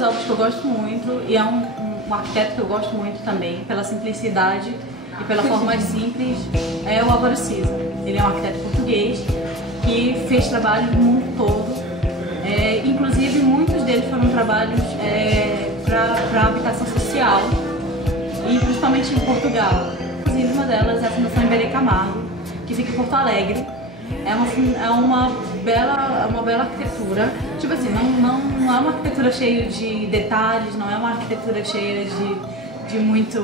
das obras que eu gosto muito e é um arquiteto que eu gosto muito também, pela simplicidade e pela forma mais simples, é o Álvaro Siza. Ele é um arquiteto português que fez trabalhos no mundo todo. Inclusive, muitos deles foram trabalhos para habitação social, e principalmente em Portugal. Inclusive, uma delas é a Fundação Iberê Camargo, que fica em Porto Alegre. É uma bela arquitetura. Tipo assim, não é uma arquitetura cheia de detalhes, não é uma arquitetura cheia de muitas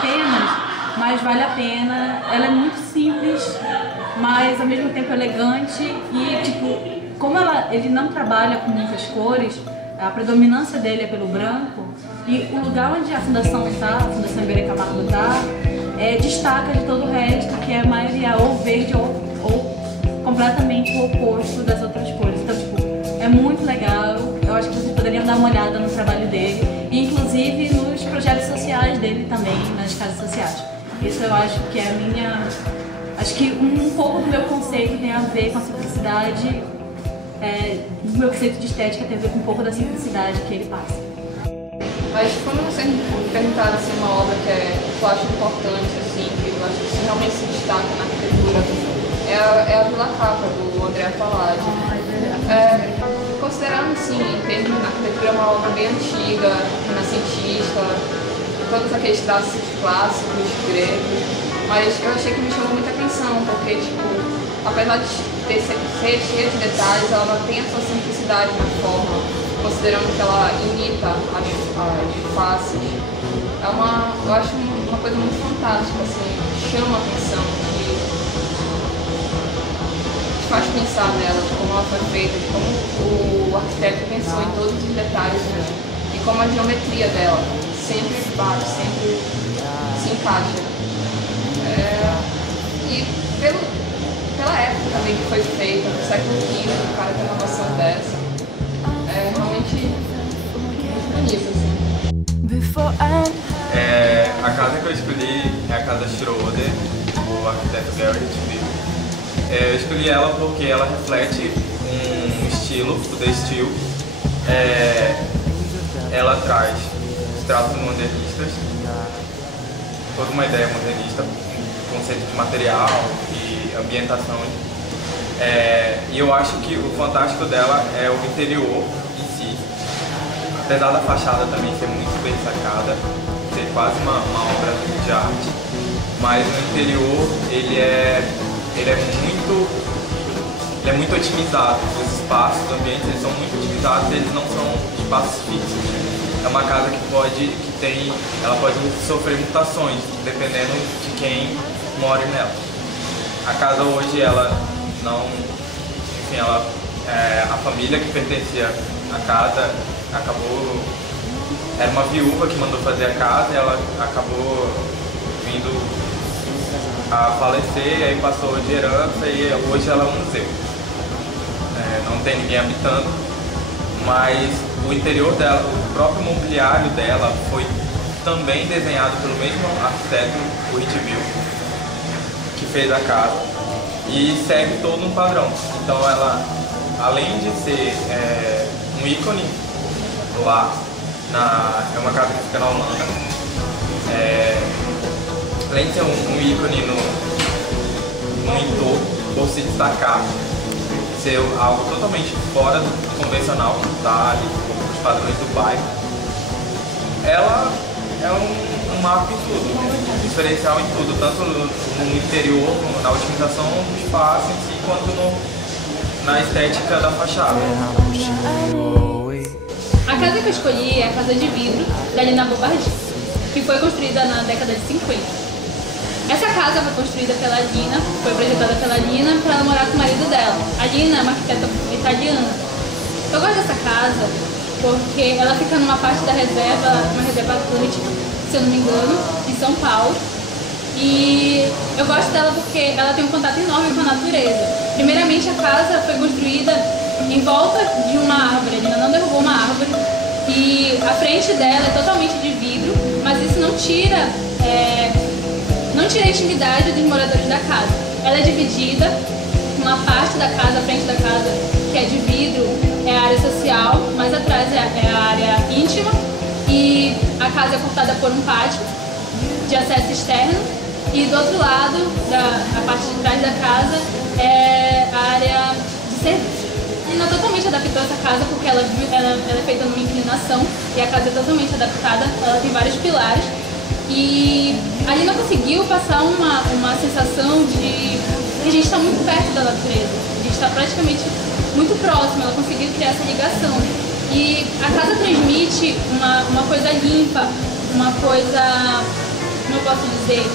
penas, mas vale a pena. Ela é muito simples, mas ao mesmo tempo elegante e, tipo, como ele não trabalha com muitas cores, a predominância dele é pelo branco, e o lugar onde a Fundação está, a Fundação Iberê Camargo está, destaca de todo o resto, que é a maioria ou verde ou completamente o oposto das outras cores. Então, tipo, é muito legal. Eu acho que vocês poderiam dar uma olhada no trabalho dele, e inclusive nos projetos sociais dele também, nas casas sociais. Isso eu acho que é a minha... Acho que um pouco do meu conceito tem a ver com a simplicidade. O meu conceito de estética tem a ver com um pouco da simplicidade que ele passa. Mas quando você perguntar assim, uma obra que eu acho importante, assim, que eu acho que realmente se destaca na arquitetura, é a Vila Capa, do André Palladio. Considerando, assim, em termos de arquitetura, uma obra bem antiga, renascentista, todos aqueles traços clássicos, gregos, mas eu achei que me chamou muita atenção, porque, tipo, apesar de ser cheia de detalhes, ela não tem a sua simplicidade na forma, considerando que ela imita as faces. Eu acho uma coisa muito fantástica, assim, chama a atenção, que faz pensar nela, de como ela foi feita, de como o arquiteto pensou em todos os detalhes, né? E como a geometria dela sempre bate, sempre se encaixa. E pela época também que foi feita, no século XV, o cara tem uma noção dessa. É realmente muito bonito, assim. A casa que eu escolhi é a casa Schroeder, do arquiteto Gerrit Wiesel. Eu escolhi ela porque ela reflete um estilo, o The Style. Ela traz os traços modernistas, toda uma ideia modernista, conceito de material e ambientação. E eu acho que o fantástico dela é o interior em si. Apesar da fachada também ser muito bem sacada, ser quase uma obra de arte, mas no interior ele é muito otimizado. Os espaços, os ambientes, eles são muito otimizados, eles não são espaços fixos. É uma casa ela pode sofrer mutações, dependendo de quem mora nela. A casa hoje, ela não... Enfim, a família que pertencia à casa acabou... Era uma viúva que mandou fazer a casa e ela acabou vindo a falecer, aí passou de herança e hoje ela é um museu. Não tem ninguém habitando, mas o interior dela, o próprio mobiliário dela foi também desenhado pelo mesmo arquiteto, o Wiesel, que fez a casa, e segue todo um padrão. Então ela, além de ser um ícone lá, é uma casa que fica na Holanda, além de ser um ícone no entorno, por se destacar, ser algo totalmente fora do convencional, tá ali, os padrões do bairro, ela é um marco em tudo, diferencial em tudo, tanto no interior, na otimização do espaço em si, quanto na estética da fachada. A casa que eu escolhi é a Casa de Vidro, da Lina Bombardier, que foi construída na década de 50. Essa casa foi construída pela Lina, foi projetada pela Lina para ela morar com o marido dela. A Lina é uma arquiteta italiana. Eu gosto dessa casa porque ela fica numa parte da reserva, uma reserva atlântica, se eu não me engano, em São Paulo. E eu gosto dela porque ela tem um contato enorme com a natureza. Primeiramente, a casa foi construída em volta de uma árvore. A Lina não derrubou uma árvore e a frente dela é totalmente de vidro, mas isso não tira a intimidade dos moradores da casa. Ela é dividida, uma parte da casa, a frente da casa que é de vidro, é a área social, mais atrás é a área íntima e a casa é cortada por um pátio de acesso externo e do outro lado, a parte de trás da casa, é a área de serviço. A Lina totalmente adaptou essa casa porque ela é feita numa inclinação e a casa é totalmente adaptada, ela tem vários pilares. E a Lina conseguiu passar uma sensação de que a gente está muito perto da natureza, a gente está praticamente muito próximo, ela conseguiu criar essa ligação. E a casa transmite uma coisa limpa, uma coisa, como eu posso dizer,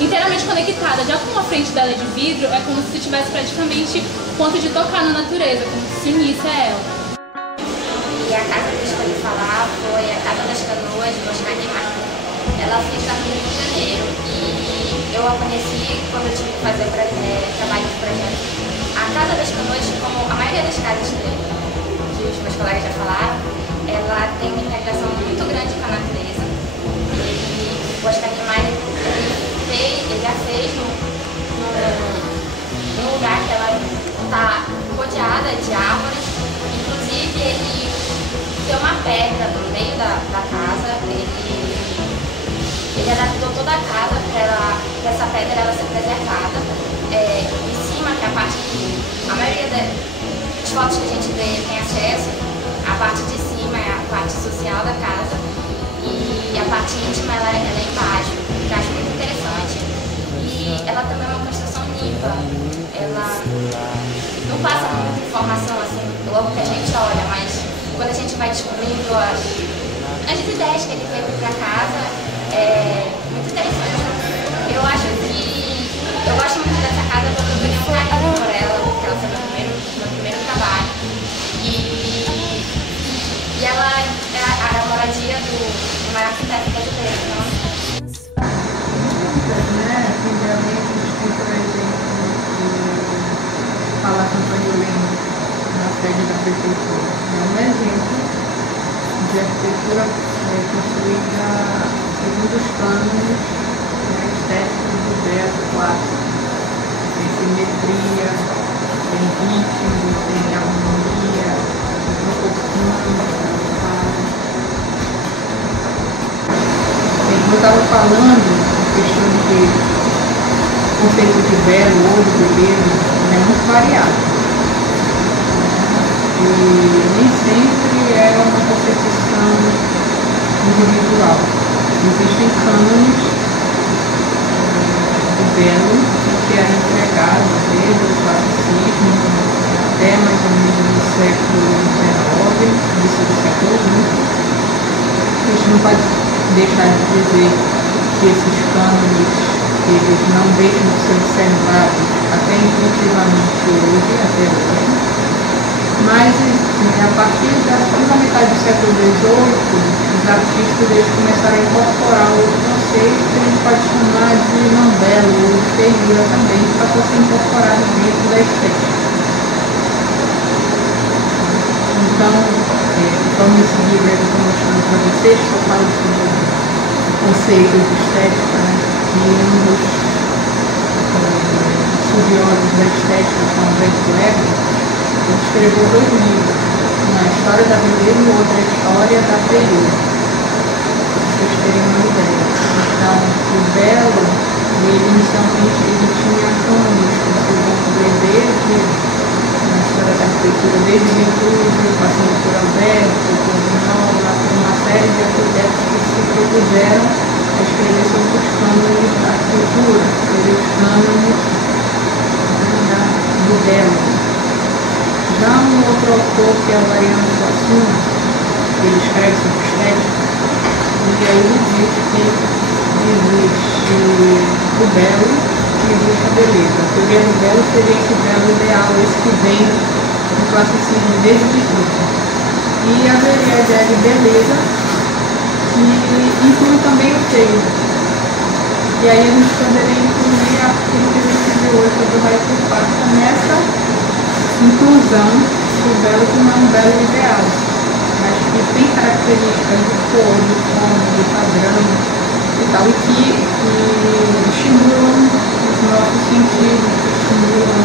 inteiramente conectada. Já como a frente dela é de vidro, é como se tivesse praticamente ponto de tocar na natureza, como se se unisse a ela. E a casa que eu escolhi falar foi a Casa das Canoas de Oscar Niemeyer. Ela fica no Rio de Janeiro e eu a conheci quando eu tive que fazer trabalho de projeto. A Casa das Canoas, como a maioria das casas que os meus colegas já falaram, ela tem uma integração muito grande com a natureza. O Oscar Niemeyer ele já fez num lugar que ela está rodeada de árvores. Inclusive, ele tem uma pedra no meio da casa. Ele adaptou toda a casa para essa pedra ela ser preservada. Em cima, que é a parte que a maioria das fotos que a gente vê tem acesso, a parte de cima é a parte social da casa e a parte íntima ela é embaixo, que eu acho muito interessante. E ela também é uma construção limpa, ela não passa muita informação assim, logo que a gente olha, mas quando a gente vai descobrindo as ideias que ele teve para casa, é muito interessante. Eu gosto muito dessa casa porque eu ganhei um carinho por ela, porque ela foi meu primeiro trabalho. E ela é a moradia do maior arquiteto brasileiro. Então... Primeiramente, desculpa a gente falar com Antônio Lima na sede da prefeitura. É um exemplo de arquitetura construída segundo os cânones estéticos do Beto clássico. Tem simetria, tem ritmo, tem harmonia, tem proporção. Eu estava falando a questão de conceito de belo ou de beleza é muito variado. E nem sempre é uma concepção individual. Existem cânones do belo que era empregado desde o classicismo até mais ou menos no século XIX, início do século XX. A gente não pode deixar de dizer que esses cânones eles não deixam de ser observados até intuitivamente hoje. Mas a partir da segunda metade do século XVIII, os artistas eles começaram a incorporar outro conceito que a gente pode chamar de não belo ou de feiura também, que passou a ser incorporado dentro da estética. Então, vamos seguir, eu estou mostrando para vocês que eu falo sobre o conceito de estética, né? E um dos estudiosos da estética, que é o Humberto Eco, ele escreveu 2 livros, uma História da Beleza e outra História da Feiura, para vocês terem uma ideia. Então, o belo, ele inicialmente ele tinha cânones que vocês vão ver desde na história da arquitetura, desde Vitruvius, passando por Alberto, por Vignola, por uma série de arquitetos que se propuseram a escrever sobre os cânones da arquitetura, sobre os cânones do belo. Já um outro autor, que é o Ariano Suassuna, ele escreve sobre estética, e aí ele diz que existe o belo e existe a beleza. A teoria do belo seria esse belo ideal, esse que vem do classicismo desde Vitruvius. E haveria a ideia de beleza, que inclui também o feio. E aí a gente poderia incluir aquilo que a gente viu hoje do Raio Passa nessa inclusão do belo que não é um belo ideal, mas que tem características de cor, de forma, de padrão e tal, e que estimulam os nossos sentidos, que estimulam